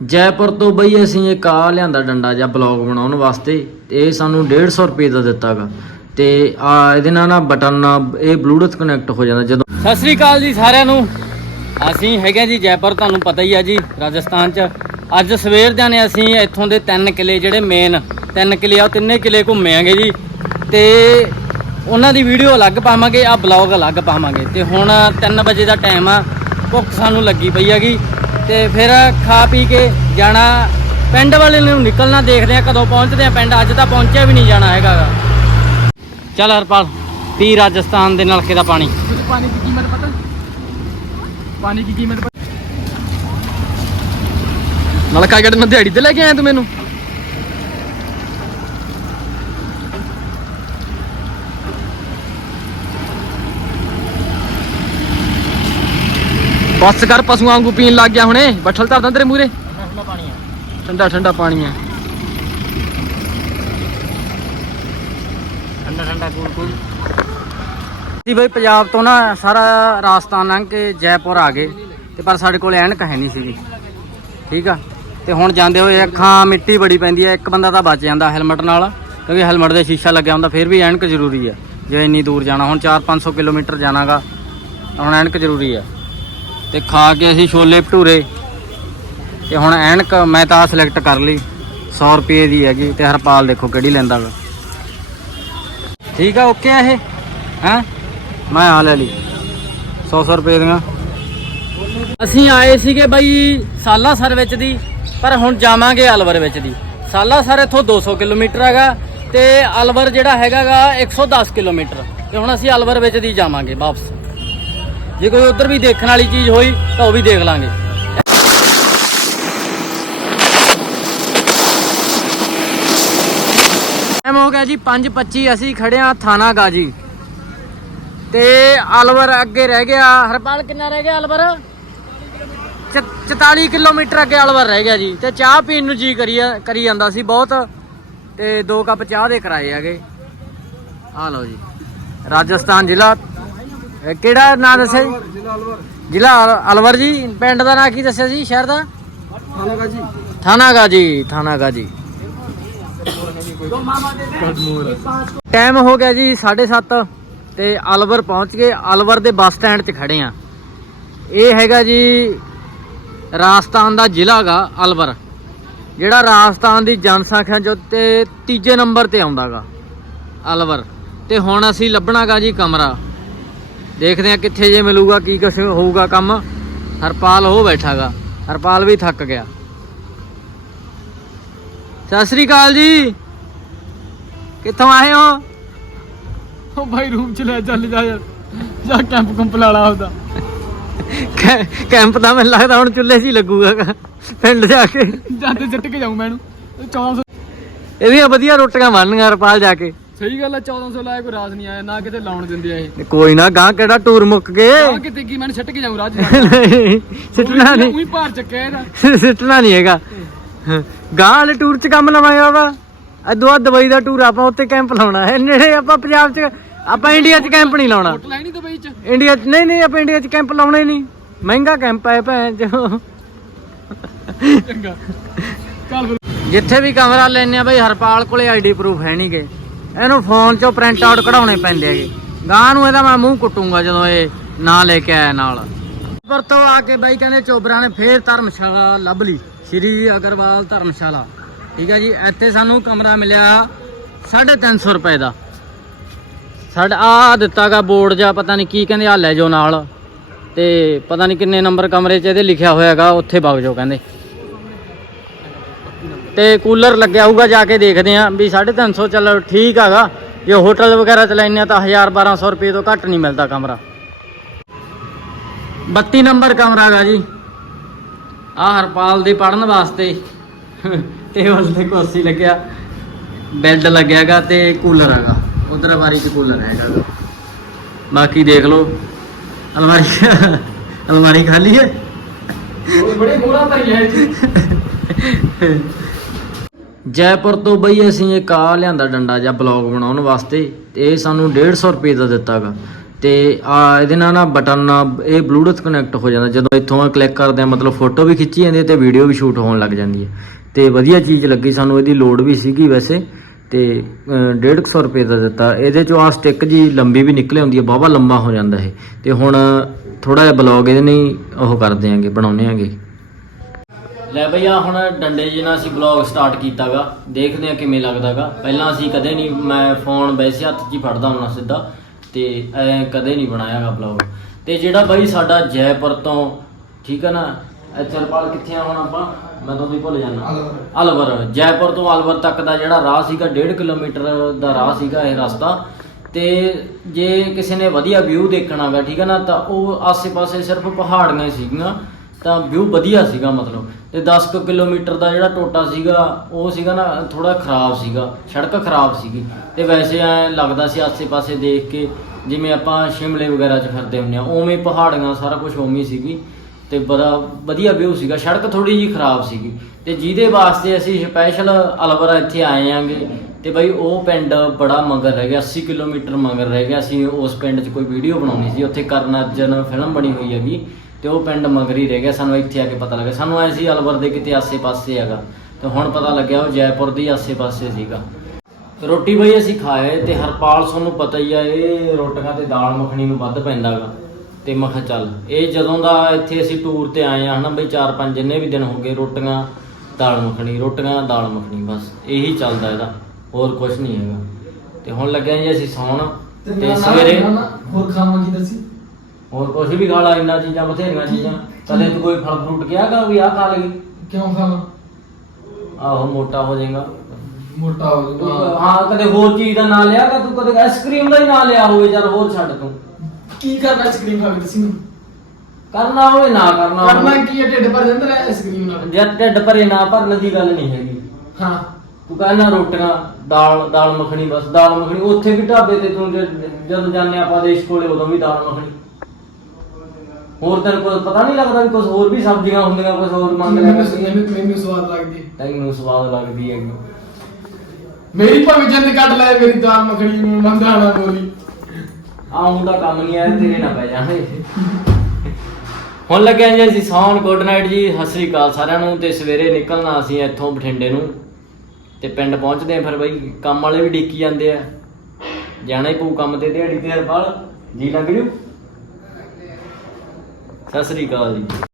ਜੈਪੁਰ ਤੋਂ ਬਈ ਅਸੀਂ ਇੱਕ ਆ ਲਿਆਂਦਾ ਡੰਡਾ ਜਾਂ ਬਲੌਗ ਬਣਾਉਣ ਵਾਸਤੇ, ਤੇ ਇਹ ਸਾਨੂੰ 150 ਰੁਪਏ ਦਾ ਦਿੱਤਾਗਾ। ਤੇ ਆ ਇਹਦੇ ਨਾਲ ਨਾ ਬਟਨ ਨਾਲ ਇਹ ਬਲੂਟੁੱਥ ਕਨੈਕਟ ਹੋ ਜਾਂਦਾ ਜਦੋਂ ਸਤਿ ਸ੍ਰੀ ਅਕਾਲ ਜੀ ਸਾਰਿਆਂ ਨੂੰ। ਅਸੀਂ ਹੈਗੇ ਜੀ ਜੈਪੁਰ, ਤੁਹਾਨੂੰ ਪਤਾ ਹੀ ਆ ਜੀ, ਰਾਜਸਥਾਨ ਚ। ਅੱਜ ਸਵੇਰ ਦੇ ਨੇ ਅਸੀਂ ਇੱਥੋਂ ਦੇ ਤਿੰਨ ਕਿਲੇ ਜਿਹੜੇ ਮੇਨ ਤਿੰਨ ਕਿਲੇ ਆ, ਉਹ ਤਿੰਨੇ ਕਿਲੇ ਘੁੰਮੇ ਆਂਗੇ ਜੀ। ਤੇ ਉਹਨਾਂ ਦੀ ਵੀਡੀਓ ਅਲੱਗ ਪਾਵਾਂਗੇ ਆ ਬਲੌਗ ਅਲੱਗ ਪਾਵਾਂਗੇ। ਤੇ ਹੁਣ 3 ਵਜੇ ਦਾ ਟਾਈਮ ਆ, ਭੁੱਖ ਸਾਨੂੰ ਲੱਗੀ ਪਈ ਹੈਗੀ। ਤੇ ਫਿਰ ਖਾ ਪੀ ਕੇ ਜਾਣਾ ਪਿੰਡ ਵਾਲੇ ਨੂੰ ਨਿਕਲਣਾ ਦੇਖਦੇ ਆ ਕਦੋਂ ਪਹੁੰਚਦੇ ਆ ਪਿੰਡ ਅੱਜ ਤਾਂ ਪਹੁੰਚਿਆ ਵੀ ਨਹੀਂ ਜਾਣਾ ਹੈਗਾ ਚੱਲ ਹਰਪਾਲ ਪੀ ਰਾਜਸਥਾਨ ਦੇ ਨਲਕੇ ਦਾ ਪਾਣੀ। ਪਾਣੀ ਦੀ ਕੀਮਤ ਪਤਾ? ਪਾਣੀ ਦੀ ਕੀਮਤ ਨਲਕਾ ਗੱਡ ਮੈਂ ਦਿਹਾੜੀ ਤੇ ਲੈ ਕੇ ਆਇਆ ਤੂੰ ਮੈਨੂੰ? ਬਸ ਕਰ ਪਸ਼ੂਆਂ ਵਾਂਗੂ ਪੀਣ ਲੱਗ ਗਿਆ ਹੁਣੇ। ਬੱਠਲ ਧਰਦਾ ਤੇਰੇ ਮੂਰੇ ਠੰਡਾ ਪਾਣੀ ਆ। ਠੰਡਾ ਠੰਡਾ ਪਾਣੀ ਆ। ਠੰਡਾ ਠੰਡਾ ਕੂਲ ਕੂਲ। ਜੀ ਬਈ ਪੰਜਾਬ ਤੋਂ ਨਾ ਸਾਰਾ ਰਾਜਸਥਾਨ ਲੰਘ ਕੇ ਜੈਪੁਰ ਆ ਗਏ। ਤੇ ਪਰ ਸਾਡੇ ਕੋਲ ਐਨਕ ਹੈ ਨਹੀਂ ਸੀਗੀ। ਠੀਕ ਆ? ਤੇ ਹੁਣ ਜਾਂਦੇ ਹੋਏ ਅੱਖਾਂ ਮਿੱਟੀ ਬੜੀ ਪੈਂਦੀ ਹੈ ਇੱਕ ਬੰਦਾ ਤਾਂ ਬਚ ਜਾਂਦਾ ਹੈਲਮਟ ਨਾਲ ਕਿਉਂਕਿ ਹੈਲਮਟ ਦੇ ਸ਼ੀਸ਼ਾ ਲੱਗਿਆ ਹੁੰਦਾ ਫਿਰ ਵੀ ਐਨਕ ਜ਼ਰੂਰੀ ਹੈ ਜੇ ਇੰਨੀ ਦੂਰ ਜਾਣਾ ਹੁਣ 4-500 ਕਿਲੋਮੀਟਰ ਜਾਣਾਗਾ ਹੁਣ ਐਨਕ ਜ਼ਰੂਰੀ ਹੈ ਤੇ ਖਾ ਕੇ ਅਸੀਂ ਛੋਲੇ ਭਟੂਰੇ। ਤੇ ਹੁਣ ਐਨਕ ਮੈਂ ਤਾਂ ਸਿਲੈਕਟ ਕਰ ਲਈ। 100 ਰੁਪਏ ਦੀ ਹੈਗੀ ਤੇ ਹਰਪਾਲ ਦੇਖੋ ਕਿਹੜੀ ਲੈਂਦਾ ਵਾ। ਠੀਕ ਆ ਓਕੇ ਆ ਇਹ? ਹੈ? ਮੈਂ ਆ ਲੈ ਲਈ। 100 100 ਰੁਪਏ ਦੀਆਂ। ਅਸੀਂ ਆਏ ਸੀਗੇ ਬਾਈ ਸਾਲਾ ਸਰ ਵਿੱਚ ਦੀ, ਪਰ ਹੁਣ ਜਾਵਾਂਗੇ ਅਲਵਰ ਵਿੱਚ ਦੀ। ਸਾਲਾ ਸਰ ਇੱਥੋਂ 200 ਕਿਲੋਮੀਟਰ ਹੈਗਾ ਤੇ ਅਲਵਰ ਜਿਹੜਾ ਹੈਗਾਗਾ 110 ਕਿਲੋਮੀਟਰ। ਤੇ ਹੁਣ ਅਸੀਂ ਅਲਵਰ ਵਿੱਚ ਦੀ ਜਾਵਾਂਗੇ ਵਾਪਸ। ਜੇ ਕੋਈ ਉਧਰ ਵੀ ਦੇਖਣ ਵਾਲੀ ਚੀਜ਼ ਹੋਈ, ਤਾਂ ਉਹ ਵੀ ਦੇਖ ਲਾਂਗੇ। ਟਾਈਮ ਹੋ ਗਿਆ ਜੀ 5:25 ਅਸੀਂ ਖੜੇ ਆ ਥਾਣਾ ਗਾਜੀ। ਤੇ ਅਲਵਰ ਅੱਗੇ ਰਹਿ ਗਿਆ। ਹਰਪਾਲ, ਕਿੰਨਾ ਰਹਿ ਗਿਆ ਅਲਵਰ? ਚ- 44 ਕਿਲੋਮੀਟਰ ਅੱਗੇ ਅਲਵਰ ਰਹਿ ਗਿਆ ਜੀ। ਤੇ ਚਾਹ ਪੀਣ ਨੂੰ ਜੀ ਕਰੀ ਕਰੀ ਜਾਂਦਾ ਸੀ ਬਹੁਤ। ਤੇ ਦੋ ਕੱਪ ਚਾਹ ਦੇ ਕਰਾਏ ਹੈਗੇ। ਆ ਲਓ ਜੀ। ਰਾਜਸਥਾਨ ਜ਼ਿਲ੍ਹਾ ਕਿਹੜਾ ਨਾਂ ਦੱਸਿਆ ਜੀ? ਜ਼ਿਲ੍ਹਾ ਅਲ- ਅਲਵਰ ਜੀ ਪਿੰਡ ਦਾ ਨਾਂ ਕੀ ਦੱਸਿਆ ਜੀ ਸ਼ਹਿਰ ਦਾ? ਥਾਣਾ ਗਾਜੀ ਥਾਣਾ ਗਾਜੀ ਟਾਈਮ ਹੋ ਗਿਆ ਜੀ 7:30 ਤੇ ਅਲਵਰ ਪਹੁੰਚ ਗਏ। ਅਲਵਰ ਦੇ ਬੱਸ ਸਟੈਂਡ 'ਚ ਖੜੇ ਆ ਇਹ ਹੈਗਾ ਜੀ ਰਾਜਸਥਾਨ ਦਾ ਜ਼ਿਲ੍ਹਾ ਗਾ ਅਲਵਰ। ਜਿਹੜਾ ਰਾਜਸਥਾਨ ਦੀ ਜਨਸੰਖਿਆ ਜੋ ਤੇ ਤੀਜੇ ਨੰਬਰ ਤੇ ਆਉਂਦਾਗਾ ਅਲਵਰ। ਤੇ ਹੁਣ ਅਸੀਂ ਲੱਭਣਾਗਾ ਜੀ ਕਮਰਾ। ਦੇਖਦੇ ਆ ਕਿੱਥੇ ਜੇ ਮਿਲੂਗਾ ਕੀ ਕੁਛ ਹੋਊਗਾ ਕੰਮ। ਹਰਪਾਲ ਹੋ ਬੈਠਾਗਾ। ਹਰਪਾਲ ਵੀ ਥੱਕ ਗਿਆ। ਸਤਿ ਸ੍ਰੀ ਅਕਾਲ ਜੀ। ਕਿੱਥੋਂ ਆਏ ਹੋ? ਉਹ ਭਾਈ ਰੂਮ ਚ ਲੈ ਚੱਲ ਜਾ ਯਾਰ। ਜਾ ਕੈਂਪ ਕੰਪ ਲਾਲਾ ਉਹਦਾ ਕੈਂਪ ਦਾ ਮੈਨੂੰ ਲੱਗਦਾ ਹੁਣ ਚੁੱਲ੍ਹੇ 'ਚ ਹੀ ਲੱਗੂਗਾ। ਪਿੰਡ ਜਾ ਕੇ। ਜਾਂਦੇ ਸਿੱਟ ਕੇ ਜਾਊ ਮੈਨੂੰ 1400 ਇਹਦੀਆਂ ਵਧੀਆ ਰੋਟੀਆਂ ਬਣਨੀਆਂ ਹਰਪਾਲ ਜਾ ਕੇ। ਸਹੀ ਗੱਲ ਆ 1400 ਲਾਇਆ ਕੋਈ ਰਾਜ ਨਹੀਂ ਆਇਆ ਨਾ ਕਿਤੇ ਲਾਉਣ ਦਿੰਦੇ ਆ ਇਹ। ਕੋਈ ਨਾ ਗਾਂ ਕਿਹੜਾ ਟੂਰ ਮੁੱਕ ਗਏ? ਤਾਂ ਕਿਤੇ ਕੀ ਮੈਨੂੰ ਸਿੱਟ ਕੇ ਜਾਊ ਰਾਜ ਨਹੀਂ, ਸਿੱਟਣਾ ਨਹੀਂ। ਉਹੀ ਭਾਰ ਚੱਕਿਆ ਇਹਦਾ। ਸਿੱਟਣਾ ਨਹੀਂ ਹੈਗਾ। ਗਾਂ ਵਾਲੇ ਟੂਰ 'ਚ ਕੰਮ ਲਵਾਂਗਾ ਵਾ। ਅਦਵਾ ਦਵਾਈ ਦਾ ਟੂਰ ਆਪਾਂ ਉੱਤੇ ਕੈਂਪ ਲਾਉਣਾ ਹੈ। ਨੇੜੇ ਆਪਾਂ ਪੰਜਾਬ 'ਚ ਆਪਾਂ ਇੰਡੀਆ 'ਚ ਕੈਂਪ ਨਹੀਂ ਲਾਉਣਾ। ਹੋਟਲ ਹੈ ਨਹੀਂ ਦੁਬਈ ਚ? ਇੰਡੀਆ 'ਚ ਨਹੀਂ ਨਹੀਂ ਆਪਾਂ ਇੰਡੀਆ 'ਚ ਕੈਂਪ ਲਾਉਣਾ ਹੀ ਨਹੀਂ। ਮਹਿੰਗਾ ਕੈਂਪ ਹੈ ਭੈਣ ਜੋ ਚੰਗਾ। ਚੱਲ ਫਿਰ। ਜਿੱਥੇ ਵੀ ਕਮਰਾ ਲੈਣੇ ਆ ਬਈ ਹਰਪਾਲ ਕੋਲੇ ਆਈਡੀ ਪ੍ਰੂਫ ਹੈ ਨਹੀਂਗੇ ਇਹਨੂੰ ਫੋਨ 'ਚੋਂ ਪ੍ਰਿੰਟ ਆਊਟ ਕਢਾਉਣੇ ਪੈਂਦੇ ਹੈਗੇ। ਗਾਂ ਨੂੰ ਇਹਦਾ ਮੈਂ ਮੂੰਹ ਕੁੱਟੂੰਗਾ ਜਦੋਂ ਇਹ ਨਾਂ ਲੈ ਕੇ ਆਇਆ ਨਾਲ। ਪਰ ਤੋਂ ਆ ਕੇ ਬਾਈ ਕਹਿੰਦੇ ਚੋਬਰਾਂ ਨੇ ਫੇਰ ਧਰਮਸ਼ਾਲਾ ਲੱਭ ਲਈ। ਸ਼੍ਰੀ ਅਗਰਵਾਲ ਧਰਮਸ਼ਾਲਾ। ਠੀਕ ਹੈ ਜੀ, ਇੱਥੇ ਸਾਨੂੰ ਕਮਰਾ ਮਿਲਿਆ 350 ਰੁਪਏ ਦਾ। ਸਾਡਾ ਆ ਦਿੱਤਾਗਾ ਬੋਰਡ ਜਾਂ ਪਤਾ ਨਹੀਂ ਕੀ ਕਹਿੰਦੇ ਆ, ਲੈ ਜਾਓ ਨਾਲ। ਤੇ ਪਤਾ ਨਹੀਂ ਕਿੰਨੇ ਨੰਬਰ ਕਮਰੇ 'ਚ ਇਹਦੇ ਲਿਖਿਆ ਹੋਇਆਗਾ ਉੱਥੇ ਵਗ ਜਾਓ ਕਹਿੰਦੇ। ਤੇ ਕੂਲਰ ਲੱਗਿਆ ਹੋਊਗਾ ਜਾ ਕੇ ਦੇਖਦੇ ਆਂ ਵੀ 350 ਚੱਲ ਠੀਕ ਹੈਗਾ। ਜੇ ਹੋਟਲ ਵਗੈਰਾ ਚ ਲੈਣੇ ਤਾਂ 1000 1200 ਰੁਪਏ ਤੋਂ ਘੱਟ ਨਹੀਂ ਮਿਲਦਾ ਕਮਰਾ। 32 ਨੰਬਰ ਕਮਰਾ ਹੈਗਾ ਜੀ। ਆ ਹਰਪਾਲ ਦੀ ਪੜਨ ਵਾਸਤੇ। ਟੇਬਲ ਤੇ ਕੁਰਸੀ ਲੱਗਿਆ। ਬੈੱਡ ਲੱਗਿਆਗਾ ਤੇ ਕੂਲਰ ਹੈਗਾ। ਉਧਰ ਬਾਰੀ ਚ ਕੂਲਰ ਹੈਗਾ। ਬਾਕੀ ਦੇਖ ਲਓ। ਅਲਮਾਰੀ ਅਲਮਾਰੀ ਖਾਲੀ ਹੈ। ਬੜੇ ਮੋਰਾ ਭਰੀ ਹੈ 'ਚ। ਜੈਪੁਰ ਤੋਂ ਬਈ ਅਸੀਂ ਇੱਕ ਆ ਲਿਆਂਦਾ ਡੰਡਾ ਜਾਂ ਬਲੌਗ ਬਣਾਉਣ ਵਾਸਤੇ ਤੇ ਇਹ ਸਾਨੂੰ 150 ਰੁਪਏ ਦਾ ਦਿੱਤਾਗਾ। ਤੇ ਆ ਇਹਦੇ ਨਾਲ ਨਾ ਬਟਨ ਇਹ ਬਲੂਟੁੱਥ ਕਨੈਕਟ ਹੋ ਜਾਂਦਾ ਜਦੋਂ ਇੱਥੋਂ ਕਲਿੱਕ ਕਰਦੇ ਆ ਮਤਲਬ ਫੋਟੋ ਵੀ ਖਿੱਚੀ ਜਾਂਦੀ ਹੈ ਤੇ ਵੀਡੀਓ ਵੀ ਸ਼ੂਟ ਹੋਣ ਲੱਗ ਜਾਂਦੀ ਹੈ। ਤੇ ਵਧੀਆ ਚੀਜ਼ ਲੱਗੀ ਸਾਨੂੰ ਇਹਦੀ ਲੋਡ ਵੀ ਸੀਗੀ ਵੈਸੇ ਤੇ ਅਹ, 150 ਰੁਪਏ ਦਾ ਦਿੱਤਾ। ਇਹਦੇ ਚੋਂ ਆ ਸਟਿੱਕ ਜੀ ਲੰਬੀ ਵੀ ਨਿਕਲੇ ਹੁੰਦੀ ਹੈ ਬਾਵਾ ਲੰਬਾ ਹੋ ਜਾਂਦਾ ਇਹ। ਤੇ ਹੁਣ ਥੋੜਾ ਜਿਹਾ ਬਲੌਗ ਇਹਦੇ ਨਹੀਂ ਉਹ ਕਰਦੇ ਆਂਗੇ ਬਣਾਉਨੇ ਆਂਗੇ। ਲੈ ਬਈ ਆ ਹੁਣ ਡੰਡੇ ਜੀ ਨਾਲ ਅਸੀਂ ਬਲੌਗ ਸਟਾਰਟ ਕੀਤਾਗਾ ਦੇਖਦੇ ਆ ਕਿਵੇਂ ਲੱਗਦਾਗਾ। ਪਹਿਲਾਂ ਅਸੀਂ ਕਦੇ ਨਹੀਂ ਮੈਂ ਫੋਨ ਵੈਸੇ ਹੱਥ 'ਚ ਹੀ ਫੜਦਾ ਹੁੰਦਾ ਸਿੱਧਾ ਤੇ ਐ ਕਦੇ ਨਹੀਂ ਬਣਾਇਆਗਾ ਬਲੌਗ ਤੇ ਜਿਹੜਾ ਬਈ ਸਾਡਾ ਜੈਪੁਰ ਤੋਂ ਠੀਕ ਹੈ ਨਾ ਚਰਪਾਲ ਕਿੱਥੇ ਆ ਹੁਣ ਆਪਾਂ? ਮੈਂ ਤਾਂ ਵੀ ਭੁੱਲ ਜਾਣਾ ਅਲਵਰ। ਜੈਪੁਰ ਤੋਂ ਅਲਵਰ ਤੱਕ ਦਾ ਜਿਹੜਾ ਰਾਹ ਸੀਗਾ 1.5 ਕਿਲੋਮੀਟਰ ਦਾ ਰਾਹ ਸੀਗਾ ਇਹ ਰਸਤਾ। ਤੇ ਜੇ ਕਿਸੇ ਨੇ ਵਧੀਆ ਵਿਊ ਦੇਖਣਾਗਾ ਠੀਕ ਹੈ ਨਾ ਤਾਂ ਉਹ ਆਸੇ-ਪਾਸੇ ਸਿਰਫ ਪਹਾੜੀਆਂ ਸੀਗੀਆਂ। ਤਾਂ ਵਿਊ ਵਧੀਆ ਸੀਗਾ ਮਤਲਬ। ਤੇ 10 ਕੁ ਕਿਲੋਮੀਟਰ ਦਾ ਜਿਹੜਾ ਟੋਟਾ ਸੀਗਾ, ਉਹ ਸੀਗਾ ਨਾ ਥੋੜਾ ਖਰਾਬ ਸੀਗਾ, ਸੜਕ ਖਰਾਬ ਸੀਗੀ। ਤੇ ਵੈਸੇ ਐ ਲੱਗਦਾ ਸੀ ਆਸੇ-ਪਾਸੇ ਦੇਖ ਕੇ, ਜਿਵੇਂ ਆਪਾਂ ਸ਼ਿਮਲੇ ਵਗੈਰਾ 'ਚ ਫਿਰਦੇ ਹੁੰਦੇ ਆ ਉਵੇਂ ਪਹਾੜੀਆਂ ਸਾਰਾ ਕੁਝ ਉਵੇਂ ਸੀਗੀ। ਤੇ ਬੜਾ ਵਧੀਆ ਵਿਊ ਸੀਗਾ, ਸੜਕ ਥੋੜੀ ਜੀ ਖਰਾਬ ਸੀਗੀ। ਤੇ ਜਿਹਦੇ ਵਾਸਤੇ ਅਸੀਂ ਸਪੈਸ਼ਲ ਅਲਵਰਾ ਇੱਥੇ ਆਏ ਆਂਗੇ। ਤੇ ਬਈ ਉਹ ਪਿੰਡ ਬੜਾ ਮੰਗਰ ਰਹਿ ਗਿਆ 80 ਕਿਲੋਮੀਟਰ ਮੰਗਰ ਰਹਿ ਗਿਆ। ਅਸੀਂ ਉਸ ਪਿੰਡ 'ਚ ਕੋਈ ਵੀਡੀਓ ਬਣਾਉਣੀ ਸੀ, ਉੱਥੇ ਕਰਨ ਅਰਜਨ ਫਿਲਮ ਬਣੀ ਹੋਈ ਹੈਗੀ। ਤੇ ਉਹ ਪਿੰਡ ਮਗਰ ਰਹਿ ਗਿਆ ਸਾਨੂੰ ਇੱਥੇ ਆ ਕੇ ਪਤਾ ਲੱਗਾ। ਸਾਨੂੰ ਐ ਸੀ ਅਲਵਰ ਦੇ ਕਿਤੇ ਆਸੇ-ਪਾਸੇ ਹੈਗਾ। ਤੇ ਹੁਣ ਪਤਾ ਲੱਗਿਆ ਉਹ ਜੈਪੁਰ ਦੇ ਆਸੇ-ਪਾਸੇ ਸੀਗਾ। ਰੋਟੀ ਬਈ ਅਸੀਂ ਖਾਏ ਤੇ ਹਰਪਾਲ ਤੁਹਾਨੂੰ ਪਤਾ ਹੀ ਆ ਇਹ ਰੋਟੀਆਂ ਤੇ ਦਾਲ ਮੱਖਣੀ ਨੂੰ ਵੱਧ ਪੈਂਦਾਗਾ। ਤੇ ਮੈਂ ਕਿਹਾ ਚੱਲ ਇਹ ਜਦੋਂ ਦਾ ਇੱਥੇ ਅਸੀਂ ਟੂਰ ਤੇ ਆਏ ਆ ਹਨਾ ਬਈ 4-5 ਜਿੰਨੇ ਵੀ ਦਿਨ ਹੋ ਗਏ ਰੋਟੀਆਂ ਦਾਲ ਮੱਖਣੀ ਰੋਟੀਆਂ ਦਾਲ ਮੱਖਣੀ ਬਸ ਇਹੀ ਚੱਲਦਾ ਇਹਦਾ ਹੋਰ ਕੁਝ ਨਹੀਂ ਹੈਗਾ। ਤੇ ਹੁਣ ਲੱਗਿਆ ਜੀ ਅਸੀਂ ਸੌਣ ਤੇ ਸਵੇਰੇ ਹੋਰ ਖਾਵਾਂ ਕੀ ਦੱਸੀ। ਹੋਰ ਕੁਝ ਵੀ ਖਾ ਲਾ ਇੰਨਾ ਚੀਜ਼ਾਂ ਬਥੇਰੀਆਂ ਚੀਜ਼ਾਂ। ਕਦੇ ਤੂੰ ਕੋਈ ਫਲ ਫਰੂਟ ਕਿਹਾਗਾ ਵੀ ਆਹ ਖਾ ਲਈ? ਕਿਉਂ ਖਾਵਾਂ ਆਹੋ ਮੋਟਾ ਹੋ ਜਾਏਗਾ। ਮੋਟਾ ਹੋ ਤੂੰ ਜਾਊਗਾ ਹਾਂ ਕਦੇ ਹੋਰ ਚੀਜ਼ ਦਾ ਨਾਂ ਲਿਆ ਕਿ ਤੂੰ ਕਦੇ ਆਈਸਕ੍ਰੀਮ ਦਾ ਹੀ ਨਾਂ ਲਿਆ ਹੋਵੇ ਯਾਰ ਹੋਰ ਛੱਡ ਤੂੰ। ਕੀ ਕਰਨਾ ਆਈਸਕ੍ਰੀਮ ਖਾ ਕੇ ਮੈਨੂੰ? ਕਰਨਾ ਹੋਵੇ ਨਾ ਕਰਨਾ ਕਰਨਾ ਹੋਵੇ ਕੀ ਹੈ ਢਿੱਡ ਭਰ ਜਾਂਦਾ ਹੈ ਆਈਸਕ੍ਰੀਮ ਨਾਲ? ਜਦ ਢਿੱਡ ਭਰੇ ਨਾ ਭਰਨ ਦੀ ਗੱਲ ਨਹੀਂ ਹੈਗੀ। ਹਾਂ। ਤੂੰ ਕਹਿੰਦਾ ਰੋਟੀਆਂ ਦਾਲ ਦਾਲ ਮੱਖਣੀ ਬਸ ਦਾਲ ਮੱਖਣੀ ਉੱਥੇ ਵੀ ਢਾਬੇ ਤੇ ਤੂੰ ਜਦੋਂ ਜਾਂਦੇ ਆਪਾਂ ਦੇਸ਼ ਕੋਲੇ ਉਦੋਂ ਵੀ ਦਾਲ ਮੱਖਣੀ। ਹੋਰ ਤੈਨੂੰ ਕੋਈ ਪਤਾ ਨਹੀਂ ਲੱਗਦਾ ਵੀ ਕੁਝ ਹੋਰ ਵੀ ਸਬਜ਼ੀਆਂ ਹੁੰਦੀਆਂ ਕੁਝ ਹੋਰ ਮੰਗ ਲਿਆ ਮੈਨੂੰ ਕਰਦੀਆਂ ਮੈਨੂੰ- ਮੈਨੂੰ ਸਵਾਦ ਲੱਗਦੀ। ਤੈਨੂੰ ਸਵਾਦ ਲੱਗਦੀ ਹੈ ਮੇਰੀ ਭਾਵੇਂ ਜਿੰਦ ਕੱਢ ਲੈ ਮੇਰੀ ਦਾਲ ਮੱਖਣੀ ਨੂੰ ਨਾ ਬੋਲੀ। ਆ ਮੁੰਡਾ ਕੰਮ ਨਹੀਂ ਆਇਆ ਤੇਰੇ ਨਾ ਪੈ ਜਾਣੇ ਹੁਣ ਲੱਗਿਆ ਜੀ ਅਸੀਂ ਸੌਣ ਗੁੱਡ ਨਾਈਟ ਜੀ ਸਤਿ ਸ੍ਰੀ ਅਕਾਲ ਸਾਰਿਆਂ ਨੂੰ। ਤੇ ਸਵੇਰੇ ਨਿਕਲਣਾ ਅਸੀਂ ਇੱਥੋਂ ਬਠਿੰਡੇ ਨੂੰ। ਤੇ ਪਿੰਡ ਪਹੁੰਚਦੇ ਆ ਫਿਰ ਬਈ ਕੰਮ ਵਾਲੇ ਵੀ ਡਿੱਕੀ ਜਾਂਦੇ ਆ। ਜਾਣਾ ਹੀ ਪਊ ਕੰਮ ਤੇ ਦਿਹਾੜੀ ਤੇ ਹਰਪਾਲ ਜੀ ਲੱਗ ਜੂ? ਸਤਿ ਸ੍ਰੀ ਅਕਾਲ ਜੀ।